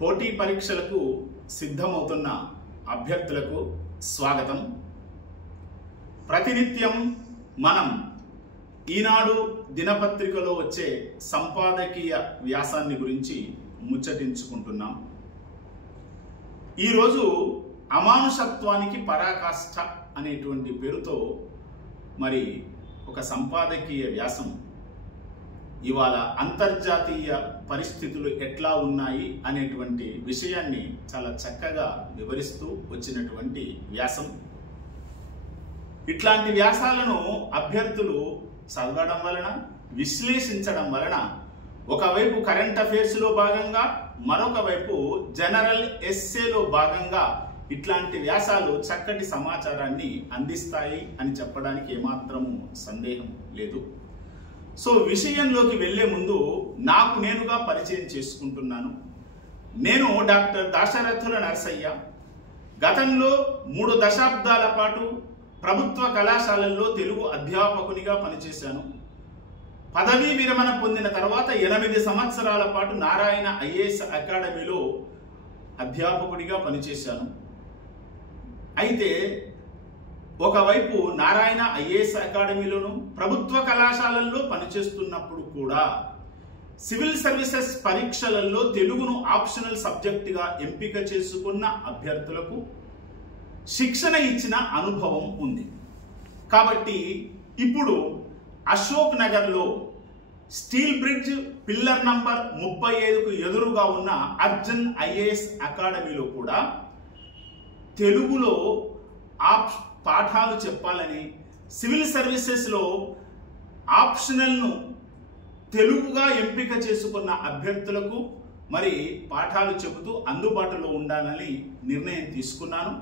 పోటీ పరీక్షలకు సిద్ధమవుతున్న అభ్యర్థులకు స్వాగతం. ప్రతినిత్యం మనం ఈనాడు దినపత్రికలో వచ్చే సంపాదకీయ వ్యాసాన్ని గురించి ముచ్చటించుకుంటున్నాం. ఈరోజు అమానుషత్వానికి పరాకాష్ఠ అనేటువంటి పేరుతో మరి ఒక సంపాదకీయ వ్యాసం ఇవాళ అంతర్జాతీయ పరిస్థితులు ఎట్లా ఉన్నాయి అనేటువంటి విషయాన్ని చాలా చక్కగా వివరిస్తూ వచ్చినటువంటి వ్యాసం. ఇట్లాంటి వ్యాసాలను అభ్యర్థులు చదవడం వలన, విశ్లేషించడం వలన ఒకవైపు కరెంట్ అఫైర్స్లో భాగంగా, మరొక వైపు జనరల్ ఎస్సేలో భాగంగా ఇట్లాంటి వ్యాసాలు చక్కటి సమాచారాన్ని అందిస్తాయి అని చెప్పడానికి ఏమాత్రము సందేహం లేదు. సో విషయంలోకి వెళ్లే ముందు నాకు నేనుగా పరిచయం చేసుకుంటున్నాను. నేను డాక్టర్ దాశరథుల నరసయ్య. గతంలో 3 దశాబ్దాల పాటు ప్రభుత్వ కళాశాలల్లో తెలుగు అధ్యాపకునిగా పనిచేశాను. పదవీ విరమణ పొందిన తర్వాత 8 సంవత్సరాల పాటు నారాయణ ఐఏఎస్ అకాడమీలో అధ్యాపకుడిగా పనిచేశాను. అయితే ఒకవైపు నారాయణ ఐఏఎస్ అకాడమీలోను, ప్రభుత్వ కళాశాలల్లో పనిచేస్తున్నప్పుడు కూడా సివిల్ సర్వీసెస్ పరీక్షలలో తెలుగును ఆప్షనల్ సబ్జెక్టుగా ఎంపిక చేసుకున్న అభ్యర్థులకు శిక్షణ ఇచ్చిన అనుభవం ఉంది. కాబట్టి ఇప్పుడు అశోక్ నగర్లో స్టీల్ బ్రిడ్జ్ పిల్లర్ నంబర్ 35కు ఎదురుగా ఉన్న అర్జున్ ఐఏఎస్ అకాడమీలో కూడా తెలుగులో పాఠాలు చెప్పాలని, సివిల్ సర్వీసెస్లో ఆప్షనల్ను తెలుగుగా ఎంపిక చేసుకున్న అభ్యర్థులకు మరి పాఠాలు చెబుతూ అందుబాటులో ఉండాలని నిర్ణయం తీసుకున్నాను.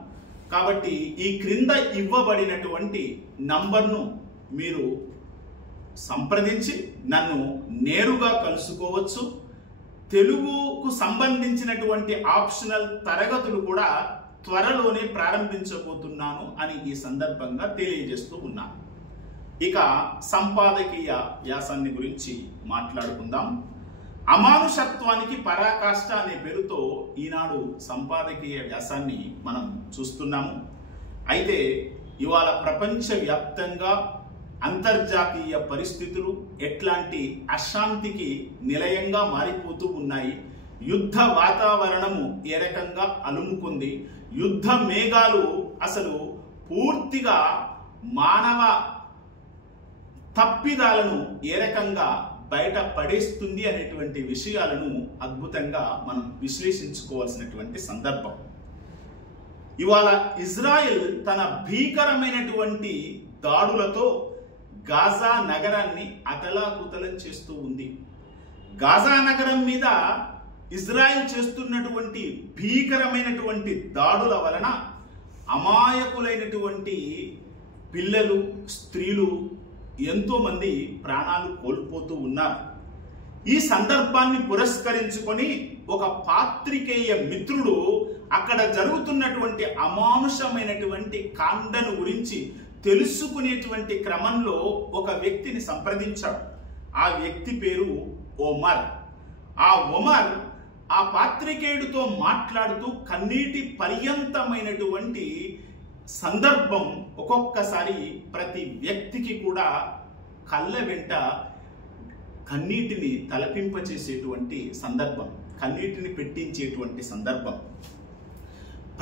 కాబట్టి ఈ క్రింద ఇవ్వబడినటువంటి నంబర్ను మీరు సంప్రదించి నన్ను నేరుగా కలుసుకోవచ్చు. తెలుగుకు సంబంధించినటువంటి ఆప్షనల్ తరగతులు కూడా త్వరలోనే ప్రారంభించబోతున్నాను అని ఈ సందర్భంగా తెలియజేస్తూ ఉన్నాను. ఇక సంపాదకీయ వ్యాసాన్ని గురించి మాట్లాడుకుందాం. అమానుషత్వానికి పరాకాష్ఠ అనే పేరుతో ఈనాడు సంపాదకీయ వ్యాసాన్ని మనం చూస్తున్నాము. అయితే ఇవాళ ప్రపంచవ్యాప్తంగా అంతర్జాతీయ పరిస్థితులు ఎట్లాంటి అశాంతికి నిలయంగా మారిపోతూ ఉన్నాయి. యుద్ధ వాతావరణము ఏ రకంగా అలుముకుంది, యుద్ధ మేఘాలు అసలు పూర్తిగా మానవ తప్పిదాలను ఏ రకంగా బయట పడేస్తుంది అనేటువంటి విషయాలను అద్భుతంగా మనం విశ్లేషించుకోవాల్సినటువంటి సందర్భం. ఇవాళ ఇజ్రాయెల్ తన భీకరమైనటువంటి దాడులతో గాజా నగరాన్ని అతలాకుతలం చేస్తూ ఉంది. గాజా నగరం మీద ఇజ్రాయెల్ చేస్తున్నటువంటి భీకరమైనటువంటి దాడుల వలన అమాయకులైనటువంటి పిల్లలు, స్త్రీలు ఎంతో మంది ప్రాణాలు కోల్పోతూ ఉన్నారు. ఈ సందర్భాన్ని పురస్కరించుకొని ఒక పాత్రికేయ మిత్రుడు అక్కడ జరుగుతున్నటువంటి అమానుషమైనటువంటి కాండను గురించి తెలుసుకునేటువంటి క్రమంలో ఒక వ్యక్తిని సంప్రదించాడు. ఆ వ్యక్తి పేరు ఒమర్. ఆ ఒమర్ ఆ పాత్రికేయుడితో మాట్లాడుతూ కన్నీటి పర్యంతమైనటువంటి సందర్భం ఒక్కొక్కసారి ప్రతి వ్యక్తికి కూడా కళ్ళ వెంట కన్నీటిని తలపింపచేసేటువంటి సందర్భం, కన్నీటిని పెట్టించేటువంటి సందర్భం.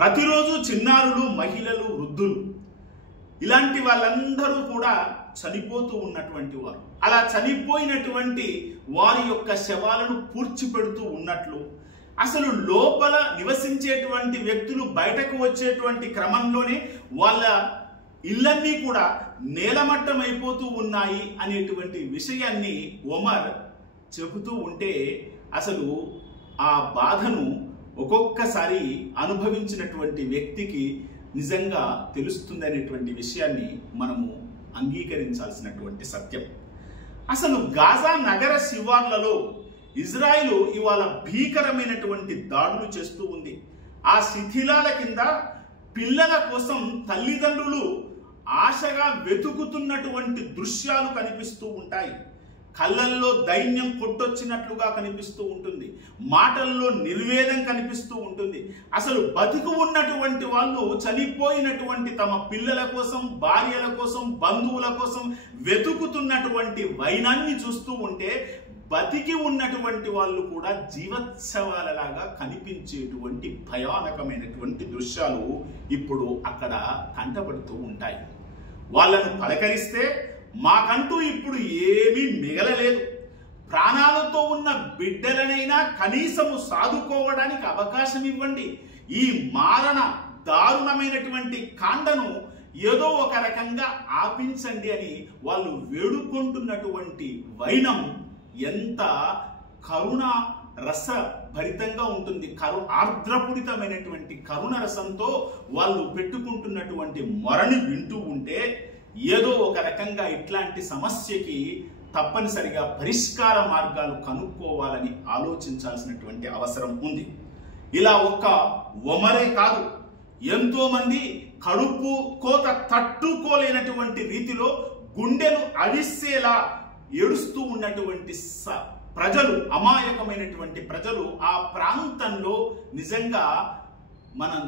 ప్రతిరోజు చిన్నారులు, మహిళలు, వృద్ధులు ఇలాంటి వాళ్ళందరూ కూడా చనిపోతూ ఉన్నటువంటి వారు. అలా చనిపోయినటువంటి వారి యొక్క శవాలను పూడ్చిపెడుతూ ఉన్నట్లు, అసలు లోపల నివసించేటువంటి వ్యక్తులు బయటకు వచ్చేటువంటి క్రమంలోనే వాళ్ళ ఇళ్ళన్నీ కూడా నేలమట్టం అయిపోతూ ఉన్నాయి అనేటువంటి విషయాన్ని ఒమర్ చెబుతూ ఉంటే అసలు ఆ బాధను ఒక్కొక్కసారి అనుభవించినటువంటి వ్యక్తికి నిజంగా తెలుస్తుందనేటువంటి విషయాన్ని మనము అంగీకరించాల్సినటువంటి సత్యం. అసలు గాజా నగర శివార్లలో ఇజ్రాయెల్ ఇవాళ భీకరమైనటువంటి దాడులు చేస్తూ ఉంది. ఆ శిథిలాల కింద పిల్లల కోసం తల్లిదండ్రులు ఆశగా వెతుకుతున్నటువంటి దృశ్యాలు కనిపిస్తూ ఉంటాయి. కళ్ళల్లో దైన్యం కొట్టొచ్చినట్లుగా కనిపిస్తూ ఉంటుంది, మాటల్లో నిర్వేదం కనిపిస్తూ ఉంటుంది. అసలు బతికి ఉన్నటువంటి వాళ్ళు చనిపోయినటువంటి తమ పిల్లల కోసం, భార్యల కోసం, బంధువుల కోసం వెతుకుతున్నటువంటి వైనాన్ని చూస్తూ ఉంటే బతికి ఉన్నటువంటి వాళ్ళు కూడా జీవోత్సవాలలాగా కనిపించేటువంటి భయానకమైనటువంటి దృశ్యాలు ఇప్పుడు అక్కడ కంటపడుతూ ఉంటాయి. వాళ్ళను పలకరిస్తే మాకంటూ ఇప్పుడు ఏమీ మిగలలేదు, ప్రాణాలతో ఉన్న బిడ్డలనైనా కనీసము సాదుకోవడానికి అవకాశం ఇవ్వండి, ఈ మారణ దారుణమైనటువంటి కాండను ఏదో ఒక రకంగా ఆపించండి అని వాళ్ళు వేడుకుంటున్నటువంటి వైనం ఎంత కరుణ రస భరితంగా ఉంటుంది. ఆర్ద్రపూరితమైనటువంటి కరుణ రసంతో వాళ్ళు పెట్టుకుంటున్నటువంటి మొరని వింటూ ఉంటే ఏదో ఒక రకంగా ఇట్లాంటి సమస్యకి తప్పనిసరిగా పరిష్కార మార్గాలు కనుక్కోవాలని ఆలోచించాల్సినటువంటి అవసరం ఉంది. ఇలా ఒక్క ఒమరే కాదు, ఎంతో మంది కడుపు కోత తట్టుకోలేనటువంటి రీతిలో గుండెలు అవిసేలా ఏడుస్తూ ఉన్నటువంటి ప్రజలు, అమాయకమైనటువంటి ప్రజలు ఆ ప్రాంతంలో నిజంగా మనం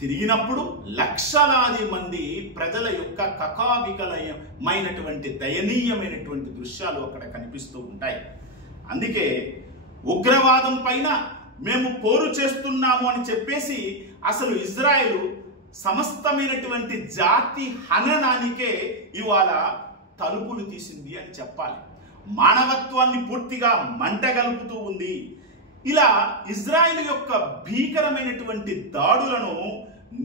తిరిగినప్పుడు లక్షలాది మంది ప్రజల యొక్క కకావికలమైనటువంటి దయనీయమైనటువంటి దృశ్యాలు అక్కడ కనిపిస్తూ ఉంటాయి. అందుకే ఉగ్రవాదం పైన మేము పోరు చేస్తున్నాము అని చెప్పేసి అసలు ఇజ్రాయెల్ సమస్తమైనటువంటి జాతి హననానికే ఇవాళ తలుపులు తీసింది అని చెప్పాలి. మానవత్వాన్ని పూర్తిగా మంటగలుపుతూ ఉంది. ఇలా ఇజ్రాయెల్ యొక్క భీకరమైనటువంటి దాడులను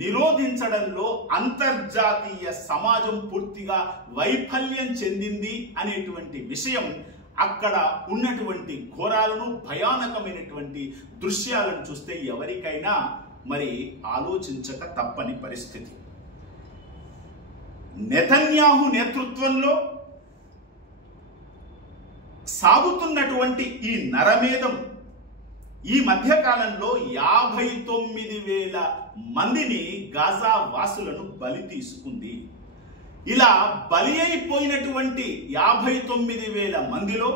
నిరోధించడంలో అంతర్జాతీయ సమాజం పూర్తిగా వైఫల్యం చెందింది అనేటువంటి విషయం అక్కడ ఉన్నటువంటి ఘోరాలను, భయానకమైనటువంటి దృశ్యాలను చూస్తే ఎవరికైనా మరి ఆలోచించక తప్పని పరిస్థితి. నెతన్యాహు నేతృత్వంలో సాగుతున్నటువంటి ఈ నరమేధం ఈ మధ్యకాలంలో 59,000 మందిని గాజా వాసులను బలి తీసుకుంది. ఇలా బలి అయిపోయినటువంటి 59,000 మందిలో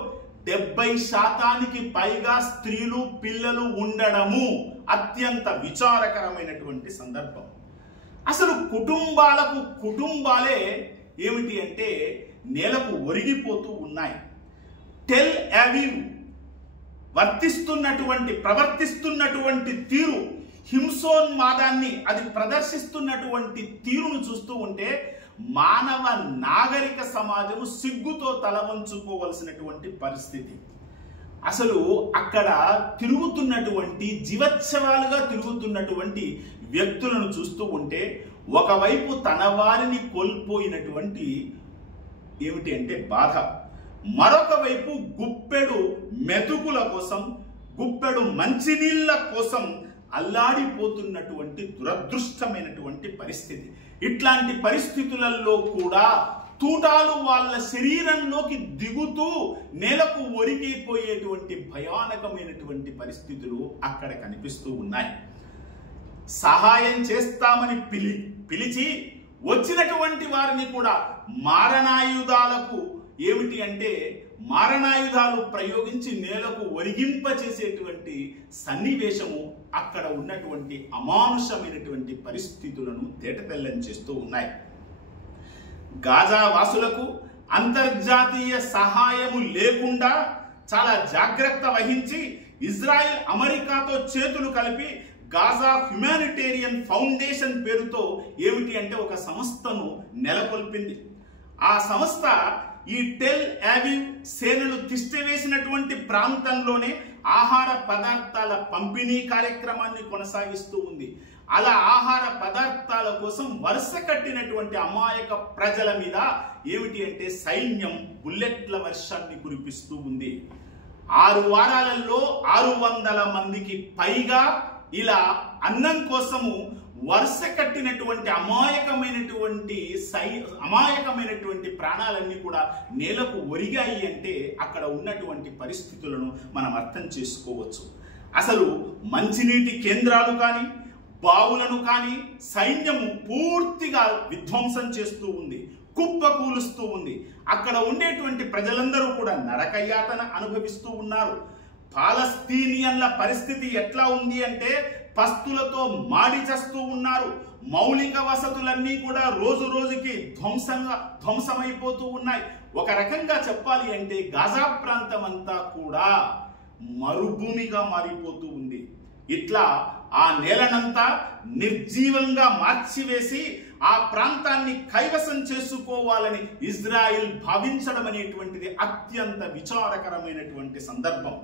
70% పైగా స్త్రీలు, పిల్లలు ఉండడము అత్యంత విచారకరమైనటువంటి సందర్భం. అసలు కుటుంబాలే ఏమిటి అంటే నేలకు ఒరిగిపోతూ ఉన్నాయి. టెల్ అవీవ్ ప్రవర్తిస్తున్నటువంటి తీరు, హింసోన్మాదాన్ని అది ప్రదర్శిస్తున్నటువంటి తీరును చూస్తూ ఉంటే మానవ నాగరిక సమాజము సిగ్గుతో తలవంచుకోవలసినటువంటి పరిస్థితి. అసలు అక్కడ తిరుగుతున్నటువంటి జీవోత్సవాలుగా తిరుగుతున్నటువంటి వ్యక్తులను చూస్తూ ఉంటే ఒకవైపు తన వారిని కోల్పోయినటువంటి ఏమిటి అంటే బాధ, మరొక వైపు గుప్పెడు మెతుకుల కోసం, గుప్పెడు మంచినీళ్ళ కోసం అల్లాడిపోతున్నటువంటి దురదృష్టమైనటువంటి పరిస్థితి. ఇట్లాంటి పరిస్థితులలో కూడా తూటాలు వాళ్ళ శరీరంలోకి దిగుతూ నేలకు ఒరిగిపోయేటువంటి భయానకమైనటువంటి పరిస్థితులు అక్కడ కనిపిస్తూ ఉన్నాయి. సహాయం చేస్తామని పిలిచి వచ్చినటువంటి వారిని కూడా మారణాయుధాలకు ఏమిటి అంటే మారణాయుధాలు ప్రయోగించి నేలకు ఒరిగింపచేసేటువంటి సన్నివేశము అక్కడ ఉన్నటువంటి అమానుషమైనటువంటి పరిస్థితులను తేటతెల్లం చేస్తూ ఉన్నాయి. గాజా వాసులకు అంతర్జాతీయ సహాయము లేకుండా చాలా జాగ్రత్త వహించి ఇజ్రాయెల్ అమెరికాతో చేతులు కలిపి గాజా హ్యుమానిటేరియన్ ఫౌండేషన్ పేరుతో ఏమిటి అంటే ఒక సంస్థను నెలకొల్పింది. ఆ సంస్థ ఈ టెల్ అవీవ్ సేనలు తిష్టవేసినటువంటి ప్రాంతంలోనే ఆహార పదార్థాల పంపిణీ కార్యక్రమాన్ని కొనసాగిస్తూ ఉంది. అలా ఆహార పదార్థాల కోసం వరుస కట్టినటువంటి అమాయక ప్రజల మీద ఏమిటి అంటే సైన్యం బుల్లెట్ల వర్షాన్ని కురిపిస్తూ ఉంది. 6 వారాలలో 600 మందికి పైగా ఇలా అన్నం కోసము వరుస కట్టినటువంటి అమాయకమైనటువంటి ప్రాణాలన్నీ కూడా నేలకు ఒరిగాయి అంటే అక్కడ ఉన్నటువంటి పరిస్థితులను మనం అర్థం చేసుకోవచ్చు. అసలు మంచినీటి కేంద్రాలు కానీ, బావులను కానీ సైన్యము పూర్తిగా విధ్వంసం చేస్తూ ఉంది. కుప్పకూలుస్తూ ఉంది. అక్కడ ఉండేటువంటి ప్రజలందరూ కూడా నరకయాతన అనుభవిస్తూ ఉన్నారు. పాలస్తీనియన్ల పరిస్థితి ఎట్లా ఉంది అంటే పస్తులతో మాడి చేస్తూ ఉన్నారు. మౌలిక వసతులన్నీ కూడా రోజు రోజుకి ధ్వంసమైపోతూ ఉన్నాయి. ఒక రకంగా చెప్పాలి అంటే గాజా ప్రాంతం అంతా కూడా మరుభూమిగా మారిపోతూ ఉంది. ఇట్లా ఆ నేలనంతా నిర్జీవంగా మార్చివేసి ఆ ప్రాంతాన్ని కైవసం చేసుకోవాలని ఇజ్రాయిల్ భావించడం అనేటువంటిది అత్యంత విచారకరమైనటువంటి సందర్భం.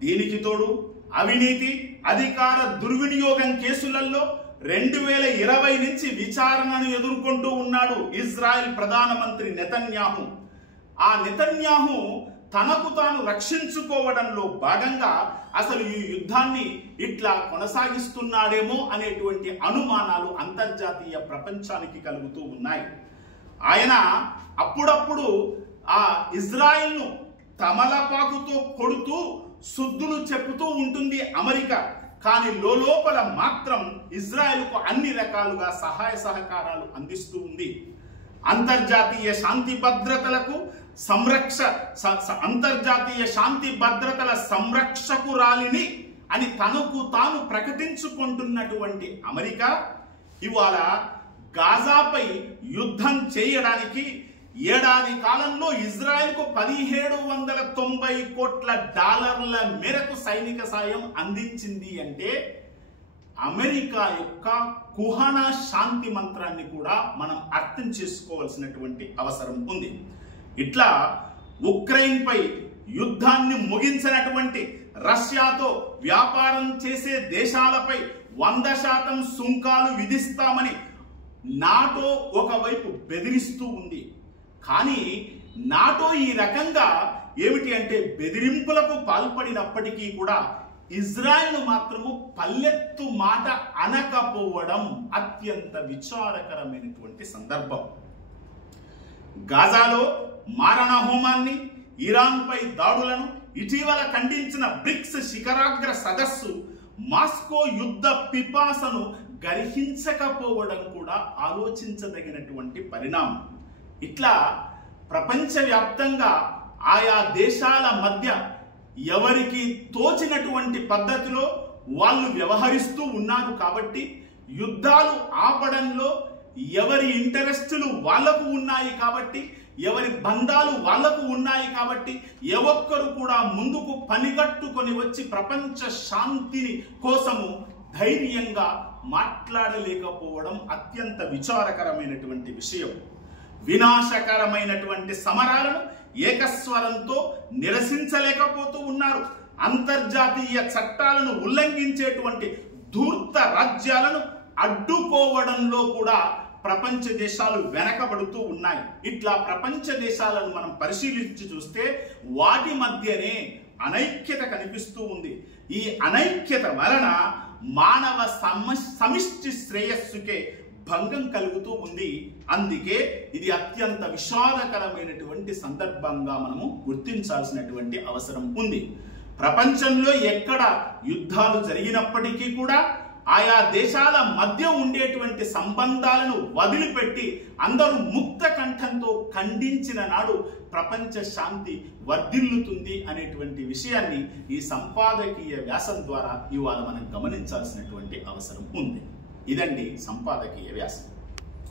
దీనికి తోడు అవినీతి, అధికార దుర్వినియోగం కేసులలో 2020 నుంచి విచారణను ఎదుర్కొంటూ ఉన్నాడు ఇజ్రాయెల్ ప్రధానమంత్రి నెతన్యాహు. ఆ నెతన్యాహు తనకు తాను రక్షించుకోవడంలో భాగంగా అసలు ఈ యుద్ధాన్ని ఇట్లా కొనసాగిస్తున్నాడేమో అనేటువంటి అనుమానాలు అంతర్జాతీయ ప్రపంచానికి కలుగుతూ ఉన్నాయి. ఆయన అప్పుడప్పుడు ఆ ఇజ్రాయెల్ను తమలపాకుతో కొడుతూ శుద్ధులు చెప్పుతూ ఉంటుంది అమెరికా. కానీ లోపల మాత్రం ఇజ్రాయెల్కు అన్ని రకాలుగా సహాయ సహకారాలు అందిస్తూ ఉంది. అంతర్జాతీయ శాంతి భద్రతలకు అంతర్జాతీయ శాంతి భద్రతల సంరక్షకురాలిని అని తనకు తాను ప్రకటించుకుంటున్నటువంటి అమెరికా ఇవాళ గాజాపై యుద్ధం చేయడానికి ఏడాది కాలంలో ఇజ్రాయెల్కు $1790 కోట్ల మేరకు సైనిక సాయం అందించింది అంటే అమెరికా యొక్క కుహన శాంతి మంత్రాన్ని కూడా మనం అర్థం చేసుకోవాల్సినటువంటి అవసరం ఉంది. ఇట్లా ఉక్రెయిన్ పై యుద్ధాన్ని ముగించినటువంటి రష్యాతో వ్యాపారం చేసే దేశాలపై 100% సుంకాలు విధిస్తామని నాటో ఒకవైపు బెదిరిస్తూ ఉంది. కానీ నాటో ఈ రకంగా ఏమిటి అంటే బెదిరింపులకు పాల్పడినప్పటికీ కూడా ఇజ్రాయెల్ మాత్రము పల్లెత్తు మాట అనకపోవడం అత్యంత విచారకరమైనటువంటి సందర్భం. గాజాలో మారణ హోమాన్ని, ఇరాన్ పై దాడులను ఇటీవల ఖండించిన బ్రిక్స్ శిఖరాగ్ర సదస్సు మాస్కో యుద్ధ పిపాసను గర్హించకపోవడం కూడా ఆలోచించదగినటువంటి పరిణామం. ఇట్లా ప్రపంచవ్యాప్తంగా ఆయా దేశాల మధ్య ఎవరికి తోచినటువంటి పద్ధతిలో వాళ్ళు వ్యవహరిస్తూ ఉన్నారు. కాబట్టి యుద్ధాలు ఆపడంలో ఎవరి ఇంటరెస్టులు వాళ్లకు ఉన్నాయి కాబట్టి, ఎవరి బంధాలు వాళ్లకు ఉన్నాయి కాబట్టి ఏ ఒక్కరు కూడా ముందుకు పనిగట్టుకొని వచ్చి ప్రపంచ శాంతిని కోసము ధైర్యంగా మాట్లాడలేకపోవడం అత్యంత విచారకరమైనటువంటి విషయం. వినాశకరమైనటువంటి సమరాలను ఏకస్వరంతో నిరసించలేకపోతూ ఉన్నారు. అంతర్జాతీయ చట్టాలను ఉల్లంఘించేటువంటి ధూర్త రాజ్యాలను అడ్డుకోవడంలో కూడా ప్రపంచ దేశాలు వెనకబడుతూ ఉన్నాయి. ఇట్లా ప్రపంచ దేశాలను మనం పరిశీలించి చూస్తే వాటి మధ్యనే అనైక్యత కనిపిస్తూ ఉంది. ఈ అనైక్యత వలన మానవ సమిష్టి శ్రేయస్సుకే భంగం కలుగుతూ ఉంది. అందుకే ఇది అత్యంత విషాదకరమైనటువంటి సందర్భంగా మనము గుర్తించాల్సినటువంటి అవసరం ఉంది. ప్రపంచంలో ఎక్కడ యుద్ధాలు జరిగినప్పటికీ కూడా ఆయా దేశాల మధ్య ఉండేటువంటి సంబంధాలను వదిలిపెట్టి అందరూ ముక్త కంఠంతో ఖండించిన నాడు ప్రపంచ శాంతి వర్ధిల్లుతుంది అనేటువంటి విషయాన్ని ఈ సంపాదకీయ వ్యాసం ద్వారా ఇవాళ మనం గమనించాల్సినటువంటి అవసరం ఉంది. ఇదండి సంపాదకీయ వ్యాసం.